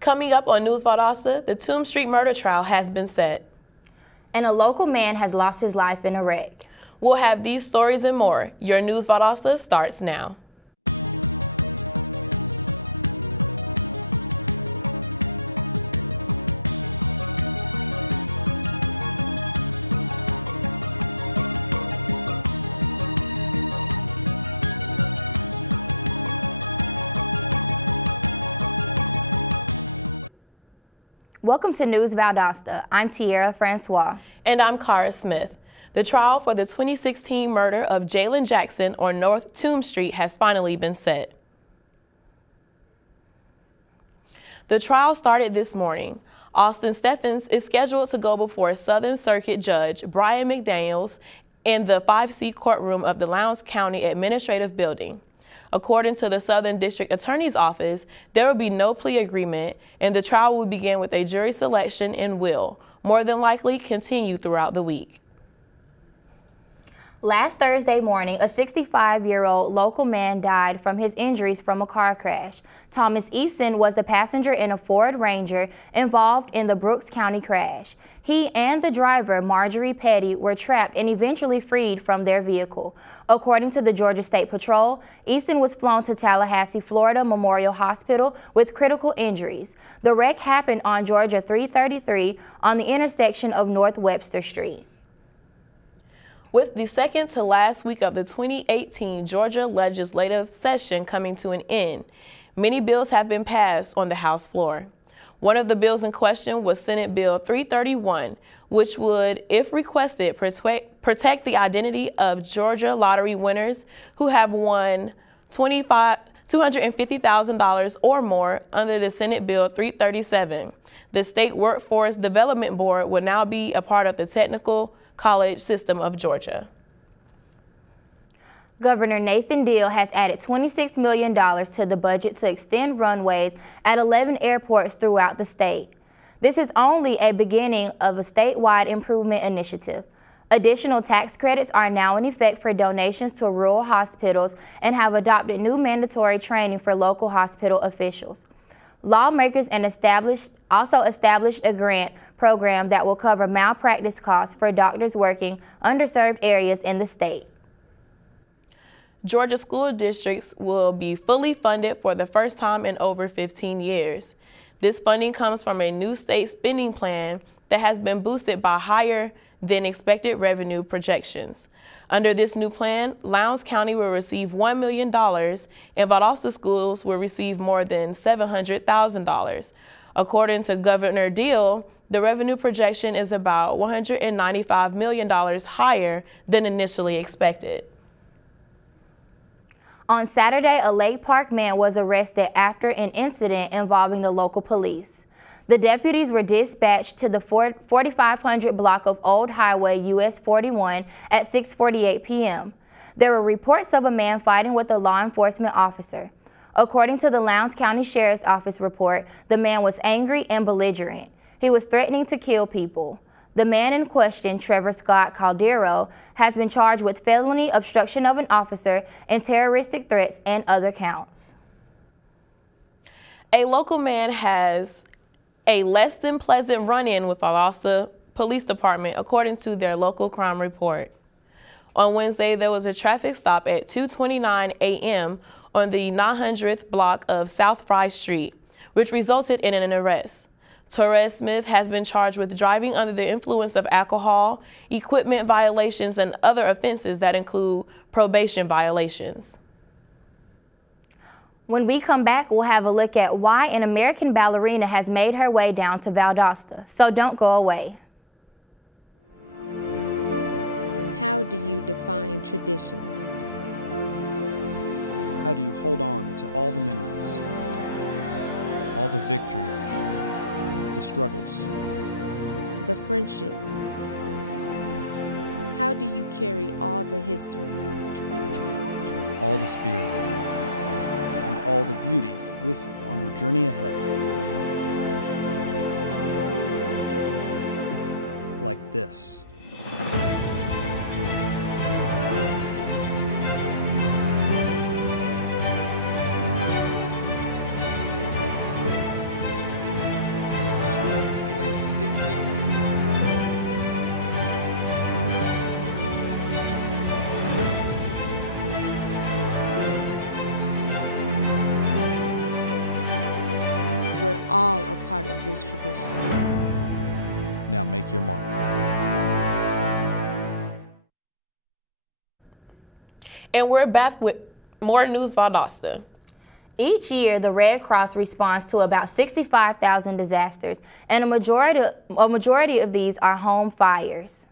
Coming up on News Valdosta, the Tomb Street murder trial has been set. And a local man has lost his life in a wreck. We'll have these stories and more. Your News Valdosta starts now. Welcome to News Valdosta. I'm Tierra Francois. And I'm Cara Smith. The trial for the 2016 murder of Jalen Jackson on North Tomb Street has finally been set. The trial started this morning. Austin Steffens is scheduled to go before Southern Circuit Judge Brian McDaniels in the 5C courtroom of the Lowndes County Administrative Building. According to the Southern District Attorney's Office, there will be no plea agreement, and the trial will begin with a jury selection and will, more than likely, continue throughout the week. Last Thursday morning, a 65-year-old local man died from his injuries from a car crash. Thomas Eason was the passenger in a Ford Ranger involved in the Brooks County crash. He and the driver, Marjorie Petty, were trapped and eventually freed from their vehicle. According to the Georgia State Patrol, Eason was flown to Tallahassee, Florida Memorial Hospital with critical injuries. The wreck happened on Georgia 333 on the intersection of North Webster Street. With the second to last week of the 2018 Georgia legislative session coming to an end, many bills have been passed on the House floor. One of the bills in question was Senate Bill 331, which would, if requested, protect the identity of Georgia lottery winners who have won $250,000 or more under the Senate Bill 337. The State Workforce Development Board will now be a part of the technical college system of Georgia. Governor Nathan Deal has added $26 million to the budget to extend runways at 11 airports throughout the state. This is only a beginning of a statewide improvement initiative. Additional tax credits are now in effect for donations to rural hospitals and have adopted new mandatory training for local hospital officials. Lawmakers also established a grant program that will cover malpractice costs for doctors working underserved areas in the state. Georgia school districts will be fully funded for the first time in over 15 years. This funding comes from a new state spending plan that has been boosted by higher than expected revenue projections. Under this new plan, Lowndes County will receive $1 million and Valdosta schools will receive more than $700,000. According to Governor Deal, the revenue projection is about $195 million higher than initially expected. On Saturday, a Lake Park man was arrested after an incident involving the local police. The deputies were dispatched to the 4500 block of Old Highway US 41 at 6:48 p.m. There were reports of a man fighting with a law enforcement officer. According to the Lowndes County Sheriff's Office report, the man was angry and belligerent. He was threatening to kill people. The man in question, Trevor Scott Caldero, has been charged with felony obstruction of an officer and terroristic threats and other counts. A local man has a less than pleasant run-in with Valdosta Police Department, according to their local crime report. On Wednesday, there was a traffic stop at 2:29 a.m. on the 900th block of South Fry Street, which resulted in an arrest. Torres Smith has been charged with driving under the influence of alcohol, equipment violations, and other offenses that include probation violations. When we come back, we'll have a look at why an American ballerina has made her way down to Valdosta. So don't go away. And we're back with more news Valdosta. Each year, the Red Cross responds to about 65,000 disasters, and a majority of these are home fires.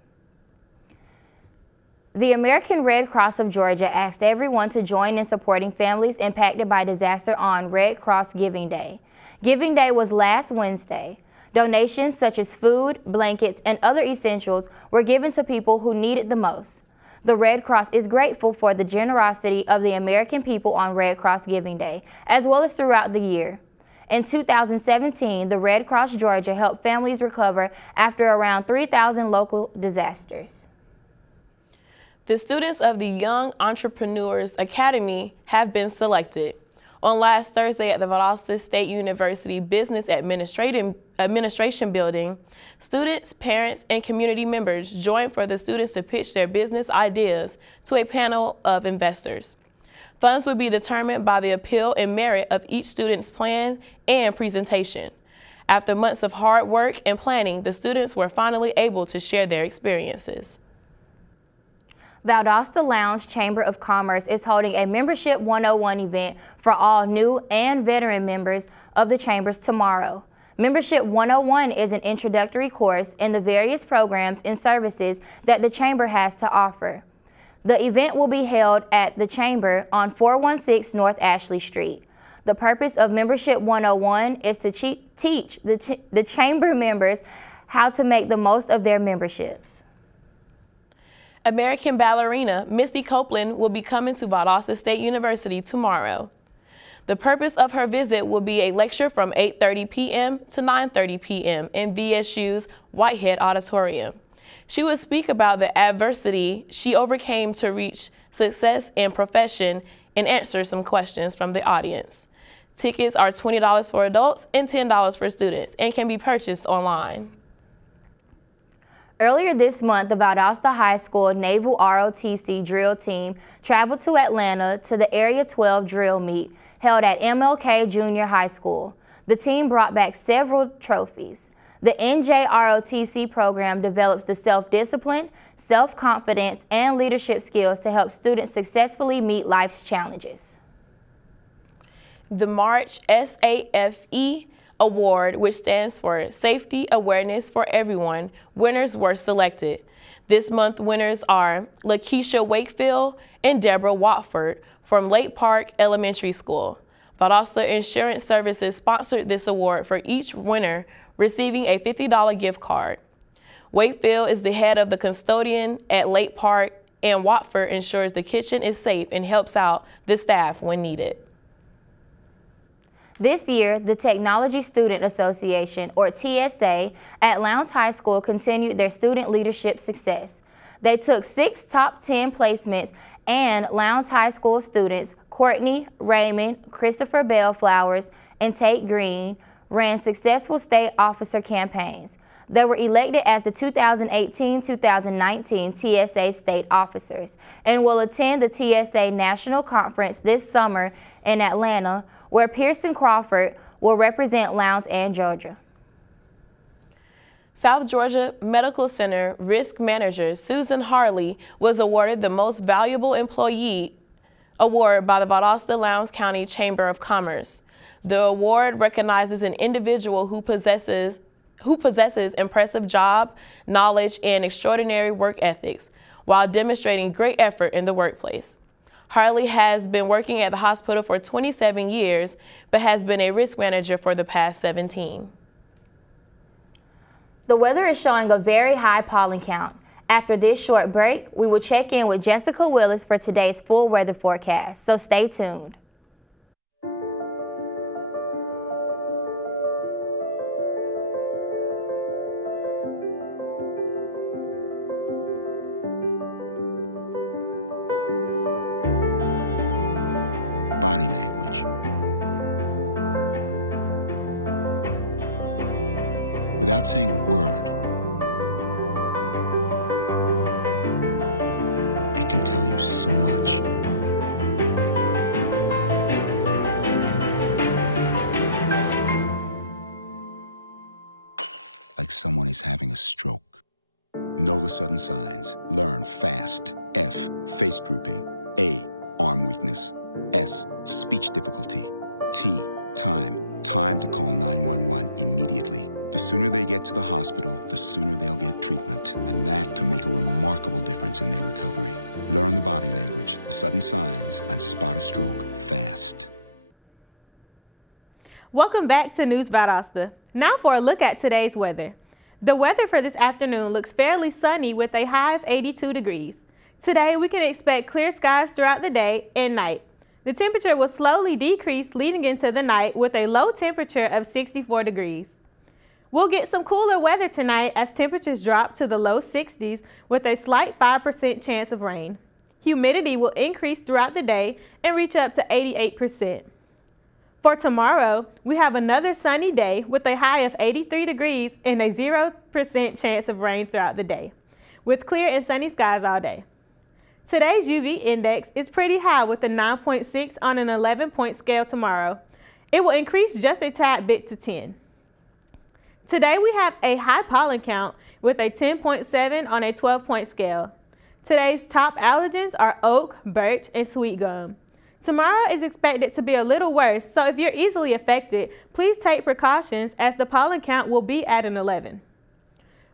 The American Red Cross of Georgia asked everyone to join in supporting families impacted by disaster on Red Cross Giving Day. Giving Day was last Wednesday. Donations such as food, blankets, and other essentials were given to people who need it the most. The Red Cross is grateful for the generosity of the American people on Red Cross Giving Day, as well as throughout the year. In 2017, the Red Cross Georgia helped families recover after around 3,000 local disasters. The students of the Young Entrepreneurs Academy have been selected. On last Thursday at the Valdosta State University Business Administration Building, students, parents, and community members joined for the students to pitch their business ideas to a panel of investors. Funds will be determined by the appeal and merit of each student's plan and presentation. After months of hard work and planning, the students were finally able to share their experiences. Valdosta Lounge Chamber of Commerce is holding a Membership 101 event for all new and veteran members of the chambers tomorrow. Membership 101 is an introductory course in the various programs and services that the chamber has to offer. The event will be held at the chamber on 416 North Ashley Street. The purpose of Membership 101 is to teach the chamber members how to make the most of their memberships. American ballerina Misty Copeland will be coming to Valdosta State University tomorrow. The purpose of her visit will be a lecture from 8:30 p.m. to 9:30 p.m. in VSU's Whitehead Auditorium. She will speak about the adversity she overcame to reach success in profession and answer some questions from the audience. Tickets are $20 for adults and $10 for students and can be purchased online. Earlier this month, the Valdosta High School Naval ROTC drill team traveled to Atlanta to the Area 12 drill meet held at MLK Junior High School. The team brought back several trophies. The NJROTC program develops the self-discipline, self-confidence, and leadership skills to help students successfully meet life's challenges. The March SAFE Award, which stands for Safety Awareness for Everyone, winners were selected. This month, winners are Lakeisha Wakefield and Deborah Watford from Lake Park Elementary School. Valdosta Insurance Services sponsored this award for each winner receiving a $50 gift card. Wakefield is the head of the custodian at Lake Park, and Watford ensures the kitchen is safe and helps out the staff when needed. This year, the Technology Student Association, or TSA, at Lowndes High School continued their student leadership success. They took 6 top 10 placements, and Lowndes High School students, Courtney, Raymond, Christopher Bellflowers, and Tate Green, ran successful state officer campaigns. They were elected as the 2018-2019 TSA state officers and will attend the TSA National Conference this summer in Atlanta, where Pearson Crawford will represent Lowndes and Georgia. South Georgia Medical Center Risk Manager Susan Harley was awarded the Most Valuable Employee Award by the Valdosta Lowndes County Chamber of Commerce. The award recognizes an individual who possesses impressive job knowledge and extraordinary work ethics while demonstrating great effort in the workplace. Harley has been working at the hospital for 27 years, but has been a risk manager for the past 17. The weather is showing a very high pollen count. After this short break, we will check in with Jessica Willis for today's full weather forecast, so stay tuned. Someone is having a stroke. Know the circumstances. Learn fast. Facebook, Welcome back to News Valdosta. Now for a look at today's weather. The weather for this afternoon looks fairly sunny with a high of 82 degrees. Today we can expect clear skies throughout the day and night. The temperature will slowly decrease leading into the night with a low temperature of 64 degrees. We'll get some cooler weather tonight as temperatures drop to the low 60s with a slight 5% chance of rain. Humidity will increase throughout the day and reach up to 88%. For tomorrow, we have another sunny day with a high of 83 degrees and a 0% chance of rain throughout the day, with clear and sunny skies all day. Today's UV index is pretty high with a 9.6 on an 11-point scale tomorrow. It will increase just a tad bit to 10. Today we have a high pollen count with a 10.7 on a 12-point scale. Today's top allergens are oak, birch, and sweet gum. Tomorrow is expected to be a little worse, so if you're easily affected, please take precautions as the pollen count will be at an 11.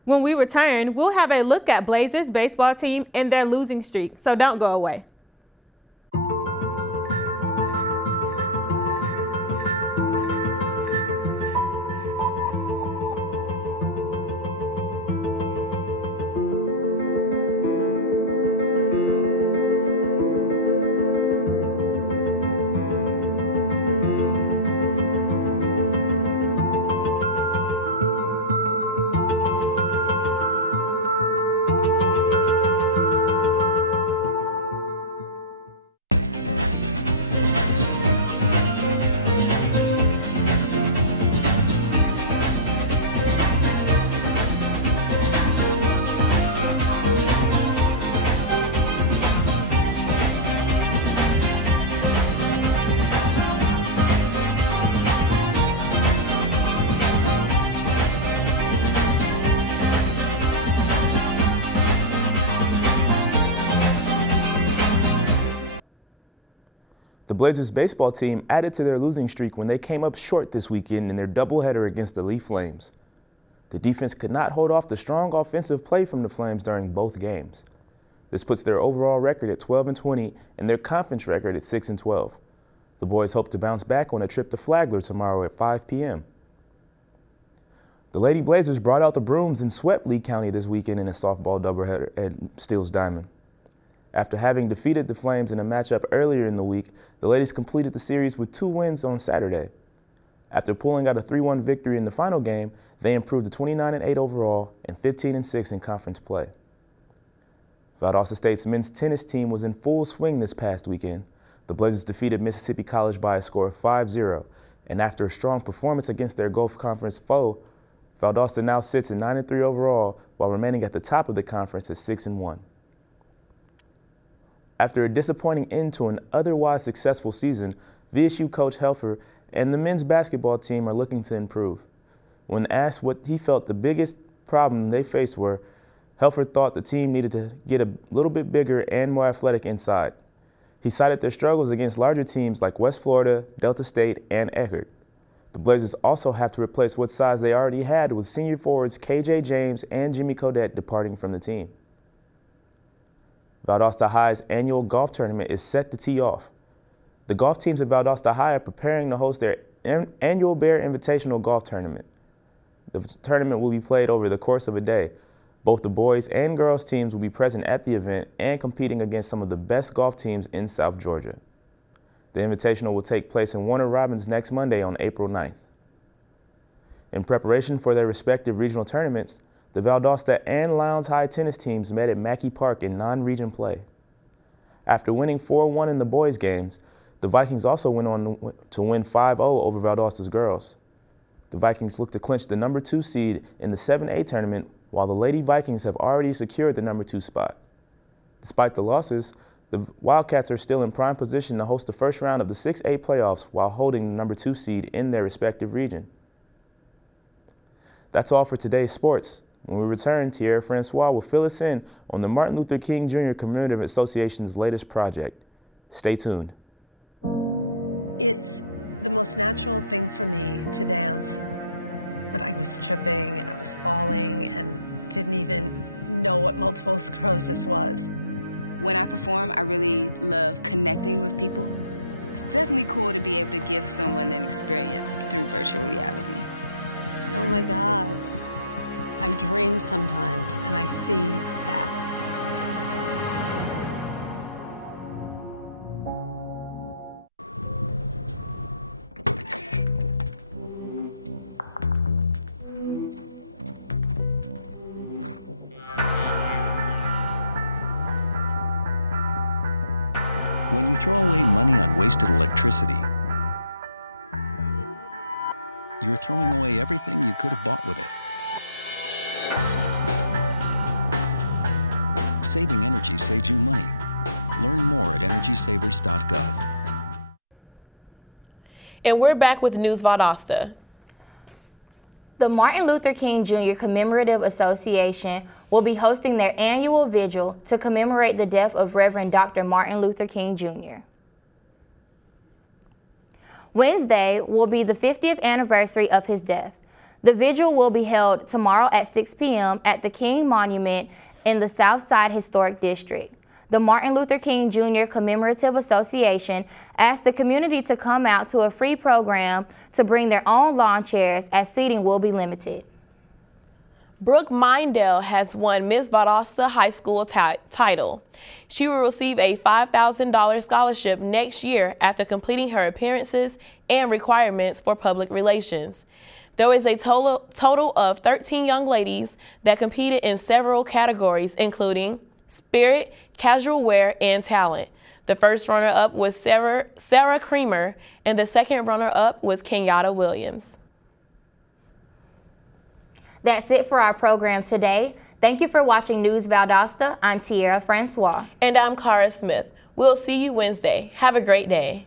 When we return, we'll have a look at Blazers baseball team and their losing streak, so don't go away. The Blazers baseball team added to their losing streak when they came up short this weekend in their doubleheader against the Lee Flames. The defense could not hold off the strong offensive play from the Flames during both games. This puts their overall record at 12-20 and their conference record at 6-12. The boys hope to bounce back on a trip to Flagler tomorrow at 5 p.m. The Lady Blazers brought out the brooms and swept Lee County this weekend in a softball doubleheader at Steele's Diamond. After having defeated the Flames in a matchup earlier in the week, the ladies completed the series with 2 wins on Saturday. After pulling out a 3-1 victory in the final game, they improved to 29-8 overall and 15-6 in conference play. Valdosta State's men's tennis team was in full swing this past weekend. The Blazers defeated Mississippi College by a score of 5-0, and after a strong performance against their Gulf Conference foe, Valdosta now sits at 9-3 overall while remaining at the top of the conference at 6-1. After a disappointing end to an otherwise successful season, VSU coach Helfer and the men's basketball team are looking to improve. When asked what he felt the biggest problem they faced were, Helfer thought the team needed to get a little bit bigger and more athletic inside. He cited their struggles against larger teams like West Florida, Delta State, and Eckerd. The Blazers also have to replace what size they already had with senior forwards KJ James and Jimmy Codette departing from the team. Valdosta High's annual golf tournament is set to tee off. The golf teams at Valdosta High are preparing to host their annual Bear Invitational Golf Tournament. The tournament will be played over the course of a day. Both the boys and girls teams will be present at the event and competing against some of the best golf teams in South Georgia. The Invitational will take place in Warner Robins next Monday on April 9th. In preparation for their respective regional tournaments, the Valdosta and Lowndes High tennis teams met at Mackey Park in non-region play. After winning 4-1 in the boys' games, the Vikings also went on to win 5-0 over Valdosta's girls. The Vikings look to clinch the number 2 seed in the 7A tournament, while the Lady Vikings have already secured the number 2 spot. Despite the losses, the Wildcats are still in prime position to host the first round of the 6A playoffs while holding the number 2 seed in their respective region. That's all for today's sports. When we return, Tierra Francois will fill us in on the Martin Luther King Jr. Commemorative Association's latest project. Stay tuned. You're throwing away everything you could have bought with it. And we're back with News Valdosta. The Martin Luther King Jr. Commemorative Association will be hosting their annual vigil to commemorate the death of Reverend Dr. Martin Luther King Jr. Wednesday will be the 50th anniversary of his death. The vigil will be held tomorrow at 6 p.m. at the King Monument in the Southside Historic District. The Martin Luther King Jr. Commemorative Association asked the community to come out to a free program to bring their own lawn chairs as seating will be limited. Brooke Mindell has won Miss Valdosta High School title. She will receive a $5,000 scholarship next year after completing her appearances and requirements for public relations. There is a total of 13 young ladies that competed in several categories, including spirit, casual wear, and talent. The first runner-up was Sarah Creamer, and the second runner-up was Kenyatta Williams. That's it for our program today. Thank you for watching News Valdosta. I'm Tierra Francois. And I'm Cara Smith. We'll see you Wednesday. Have a great day.